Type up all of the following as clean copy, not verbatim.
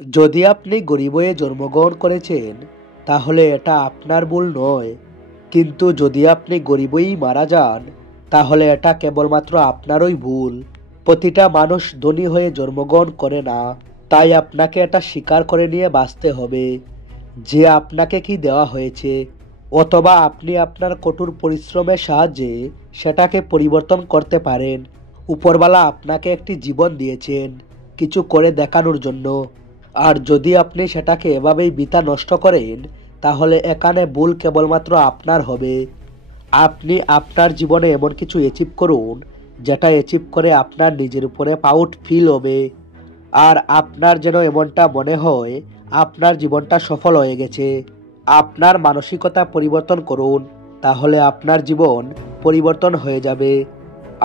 যদি আপনি গরিব হয়ে জন্মগ্রহণ করেছেন তাহলে এটা আপনার ভুল নয়, কিন্তু যদি আপনি গরিব হয়েই মারা যান তাহলে এটা কেবলমাত্র আপনারই ভুল। প্রতিটা মানুষ ধনী হয়ে জন্মগ্রহণ করে না, তাই আপনাকে এটা স্বীকার করে নিয়ে বাঁচতে হবে যে আপনাকে কি দেওয়া হয়েছে, অথবা আপনি আপনার কঠোর পরিশ্রমের সাহায্যে সেটাকে পরিবর্তন করতে পারেন। উপরওয়ালা আপনাকে একটি জীবন দিয়েছেন কিছু করে দেখানোর জন্য, আর যদি আপনি সেটাকে এভাবেই বৃথা নষ্ট করেন তাহলে এখানে ভুল কেবলমাত্র আপনার হবে। আপনি আপনার জীবনে এমন কিছু অ্যাচিভ করুন যেটা অ্যাচিভ করে আপনার নিজের উপরে প্রাউড ফিল হবে, আর আপনার যেন এমনটা মনে হয় আপনার জীবনটা সফল হয়ে গেছে। আপনার মানসিকতা পরিবর্তন করুন, তাহলে আপনার জীবন পরিবর্তন হয়ে যাবে।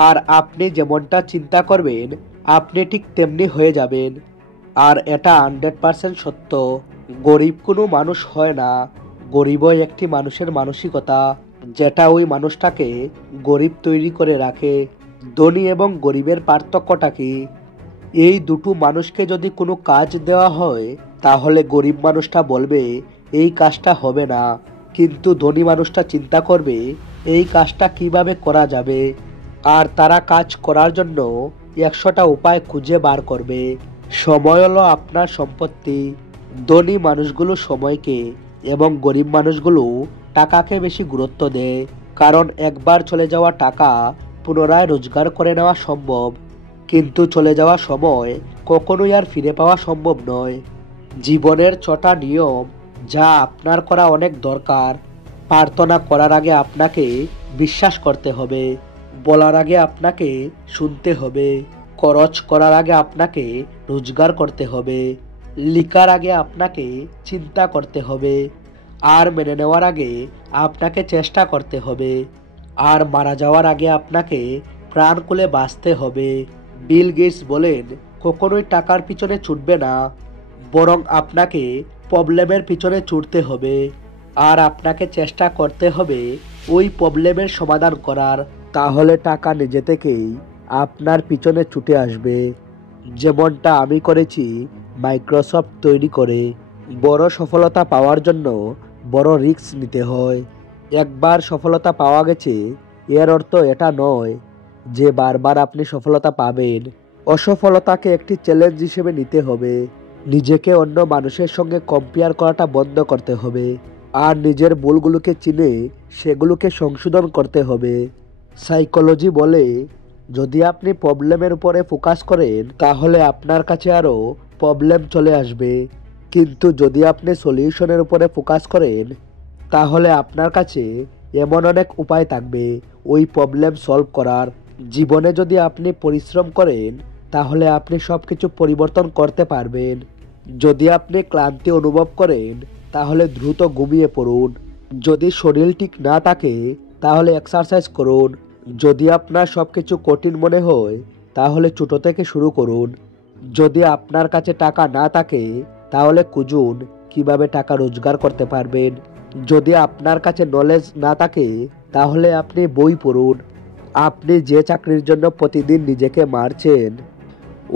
আর আপনি যেমনটা চিন্তা করবেন আপনি ঠিক তেমনি হয়ে যাবেন। আর এটা 100% সত্য। গরিব কোনো মানুষ হয় না, গরিবই একটি মানুষের মানসিকতা যেটা ওই মানুষটাকে গরিব তৈরি করে রাখে। ধনী এবং গরিবের পার্থক্যটা কি? এই দুটো মানুষকে যদি কোনো কাজ দেওয়া হয় তাহলে গরিব মানুষটা বলবে এই কাজটা হবে না, কিন্তু ধনী মানুষটা চিন্তা করবে এই কাজটা কিভাবে করা যাবে, আর তারা কাজ করার জন্য 100টা উপায় খুঁজে বার করবে। সময় হলো আপনার সম্পত্তি। ধনী মানুষগুলো সময়কে এবং গরিব মানুষগুলো টাকাকে বেশি গুরুত্ব দেয়, কারণ একবার চলে যাওয়া টাকা পুনরায় রোজগার করে নেওয়া সম্ভব, কিন্তু চলে যাওয়া সময় কখনোই আর ফিরে পাওয়া সম্ভব নয়। জীবনের 6টা নিয়ম যা আপনার করা অনেক দরকার। প্রার্থনা করার আগে আপনাকে বিশ্বাস করতে হবে, বলার আগে আপনাকে শুনতে হবে, খরচ করার আগে আপনাকে রোজগার করতে হবে, লিখার আগে আপনাকে চিন্তা করতে হবে, আর মেনে নেওয়ার আগে আপনাকে চেষ্টা করতে হবে, আর মারা যাওয়ার আগে আপনাকে প্রাণ খুলে বাঁচতে হবে। বিল গেটস বলেন কখনোই টাকার পিছনে ছুটবে না, বরং আপনাকে প্রবলেমের পিছনে ছুটতে হবে, আর আপনাকে চেষ্টা করতে হবে ওই প্রবলেমের সমাধান করার। তাহলে টাকা নিজে থেকেই আপনার পিছনে ছুটে আসবে, যেমনটা আমি করেছি মাইক্রোসফট তৈরি করে। বড় সফলতা পাওয়ার জন্য বড় রিস্ক নিতে হয়। একবার সফলতা পাওয়া গেছে এর অর্থ এটা নয় যে বারবার আপনি সফলতা পাবেন। অসফলতাকে একটি চ্যালেঞ্জ হিসেবে নিতে হবে, নিজেকে অন্য মানুষের সঙ্গে কম্পেয়ার করাটা বন্ধ করতে হবে, আর নিজের ভুলগুলোকে চিনে সেগুলোকে সংশোধন করতে হবে। সাইকোলজি বলে যদি আপনি প্রবলেমের উপরে ফোকাস করেন তাহলে আপনার কাছে আরও প্রবলেম চলে আসবে, কিন্তু যদি আপনি সলিউশনের উপরে ফোকাস করেন তাহলে আপনার কাছে এমন অনেক উপায় থাকবে ওই প্রবলেম সলভ করার। জীবনে যদি আপনি পরিশ্রম করেন তাহলে আপনি সব কিছু পরিবর্তন করতে পারবেন। যদি আপনি ক্লান্তি অনুভব করেন তাহলে দ্রুত ঘুমিয়ে পড়ুন। যদি শরীর ঠিক না থাকে তাহলে এক্সারসাইজ করুন। যদি আপনার সব কিছু কঠিন মনে হয় তাহলে ছোট থেকে শুরু করুন। যদি আপনার কাছে টাকা না থাকে তাহলে খুঁজুন কিভাবে টাকা রোজগার করতে পারবেন। যদি আপনার কাছে নলেজ না থাকে তাহলে আপনি বই পড়ুন। আপনি যে চাকরির জন্য প্রতিদিন নিজেকে মারছেন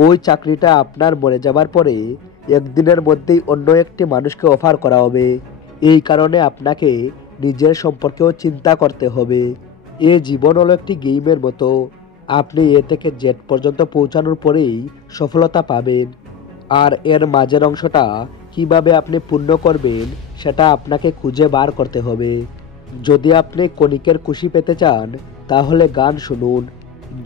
ওই চাকরিটা আপনার মরে যাবার পরে একদিনের মধ্যেই অন্য একটি মানুষকে অফার করা হবে। এই কারণে আপনাকে নিজের সম্পর্কেও চিন্তা করতে হবে। এ জীবন হলো একটি গেমের মতো, আপনি এ থেকে জেড পর্যন্ত পৌঁছানোর পরেই সফলতা পাবেন, আর এর মাঝের অংশটা কিভাবে আপনি পূর্ণ করবেন সেটা আপনাকে খুঁজে বার করতে হবে। যদি আপনি ক্ষণিকের খুশি পেতে চান তাহলে গান শুনুন।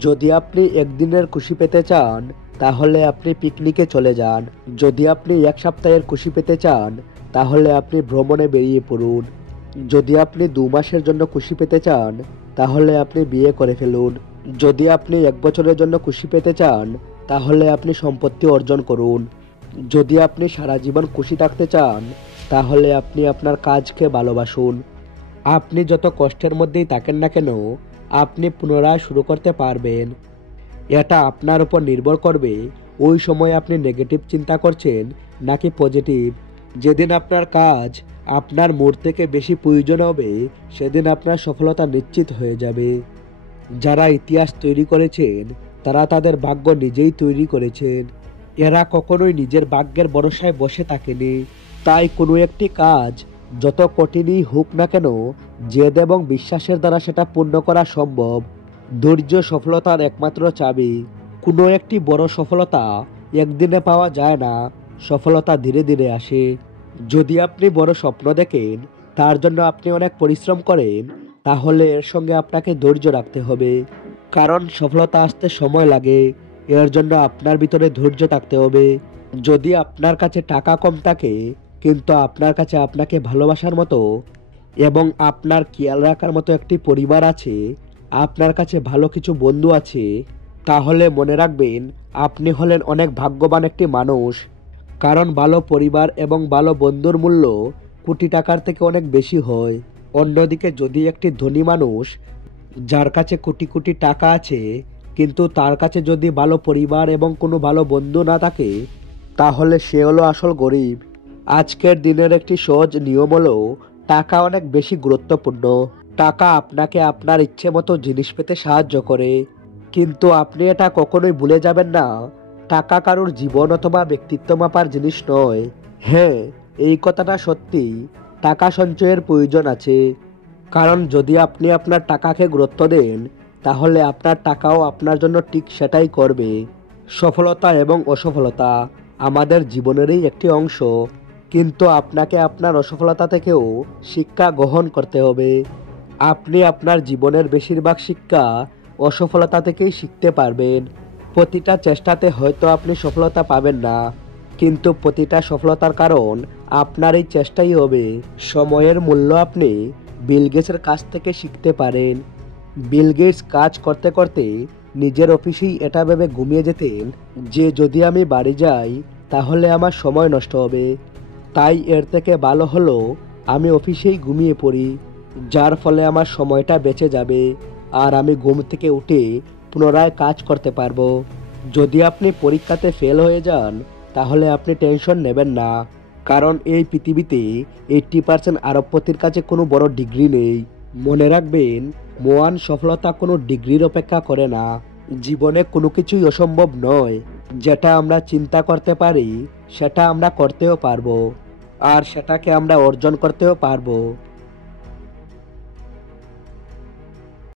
যদি আপনি একদিনের খুশি পেতে চান তাহলে আপনি পিকনিকে চলে যান। যদি আপনি এক সপ্তাহের খুশি পেতে চান তাহলে আপনি ভ্রমণে বেরিয়ে পড়ুন। যদি আপনি 2 মাসের জন্য খুশি পেতে চান তাহলে আপনি বিয়ে করে ফেলুন। যদি আপনি 1 বছরের জন্য খুশি পেতে চান তাহলে আপনি সম্পত্তি অর্জন করুন। যদি আপনি সারা জীবন খুশি থাকতে চান তাহলে আপনি আপনার কাজকে ভালোবাসুন। আপনি যত কষ্টের মধ্যেই থাকেন না কেন আপনি পুনরায় শুরু করতে পারবেন। এটা আপনার উপর নির্ভর করবে ওই সময় আপনি নেগেটিভ চিন্তা করছেন নাকি পজিটিভ। যেদিন আপনার কাজ আপনার মুড থেকে বেশি প্রয়োজন হবে সেদিন আপনার সফলতা নিশ্চিত হয়ে যাবে। যারা ইতিহাস তৈরি করেছেন তারা তাদের ভাগ্য নিজেই তৈরি করেছেন। এরা কখনোই নিজের ভাগ্যের ভরসায় বসে থাকেনি। তাই কোনো একটি কাজ যত কঠিনই হোক না কেন, জেদ এবং বিশ্বাসের দ্বারা সেটা পূর্ণ করা সম্ভব। ধৈর্য সফলতার একমাত্র চাবি। কোনো একটি বড় সফলতা একদিনে পাওয়া যায় না, সফলতা ধীরে ধীরে আসে। যদি আপনি বড় স্বপ্ন দেখেন, তার জন্য আপনি অনেক পরিশ্রম করেন, তাহলে এর সঙ্গে আপনাকে ধৈর্য রাখতে হবে। কারণ সফলতা আসতে সময় লাগে, এর জন্য আপনার ভিতরে ধৈর্য থাকতে হবে। যদি আপনার কাছে টাকা কম থাকে, কিন্তু আপনার কাছে আপনাকে ভালোবাসার মতো এবং আপনার খেয়াল রাখার মতো একটি পরিবার আছে, আপনার কাছে ভালো কিছু বন্ধু আছে, তাহলে মনে রাখবেন আপনি হলেন অনেক ভাগ্যবান একটি মানুষ। কারণ ভালো পরিবার এবং ভালো বন্ধুর মূল্য কোটি টাকার থেকে অনেক বেশি হয়। অন্যদিকে যদি একটি ধনী মানুষ, যার কাছে কোটি কোটি টাকা আছে, কিন্তু তার কাছে যদি ভালো পরিবার এবং কোনো ভালো বন্ধু না থাকে, তাহলে সে হলো আসল গরিব। আজকের দিনের একটি সহজ নিয়ম হলো, টাকা অনেক বেশি গুরুত্বপূর্ণ। টাকা আপনাকে আপনার ইচ্ছে মতো জিনিস পেতে সাহায্য করে, কিন্তু আপনি এটা কখনোই ভুলে যাবেন না, টাকা কারোর জীবন অথবা ব্যক্তিত্ব মাপার জিনিস নয়। হ্যাঁ, এই কথাটা সত্যি, টাকা সঞ্চয়ের প্রয়োজন আছে। কারণ যদি আপনি আপনার টাকাকে গুরুত্ব দেন, তাহলে আপনার টাকাও আপনার জন্য ঠিক সেটাই করবে। সফলতা এবং অসফলতা আমাদের জীবনেরই একটি অংশ, কিন্তু আপনাকে আপনার অসফলতা থেকেও শিক্ষা গ্রহণ করতে হবে। আপনি আপনার জীবনের বেশিরভাগ শিক্ষা অসফলতা থেকেই শিখতে পারবেন। প্রতিটা চেষ্টাতে হয়তো আপনি সফলতা পাবেন না, কিন্তু প্রতিটা সফলতার কারণ আপনার এই চেষ্টাই হবে। সময়ের মূল্য আপনি বিল গেটসের কাছ থেকে শিখতে পারেন। বিল গেটস কাজ করতে করতে নিজের অফিসেই এটা ভেবে ঘুমিয়ে যেতেন যে যদি আমি বাড়ি যাই তাহলে আমার সময় নষ্ট হবে। তাই এর থেকে ভালো হলো আমি অফিসেই ঘুমিয়ে পড়ি, যার ফলে আমার সময়টা বেঁচে যাবে আর আমি ঘুম থেকে উঠে পুনরায় কাজ করতে পারবো। যদি আপনি পরীক্ষাতে ফেল হয়ে যান, তাহলে আপনি টেনশন নেবেন না, কারণ এই পৃথিবীতে 80% আরবপতির কাছে কোনো বড় ডিগ্রি নেই। মনে রাখবেন, মহান সফলতা কোনো ডিগ্রির অপেক্ষা করে না। জীবনে কোনো কিছুই অসম্ভব নয়। যেটা আমরা চিন্তা করতে পারি, সেটা আমরা করতেও পারবো, আর সেটাকে আমরা অর্জন করতেও পারবো।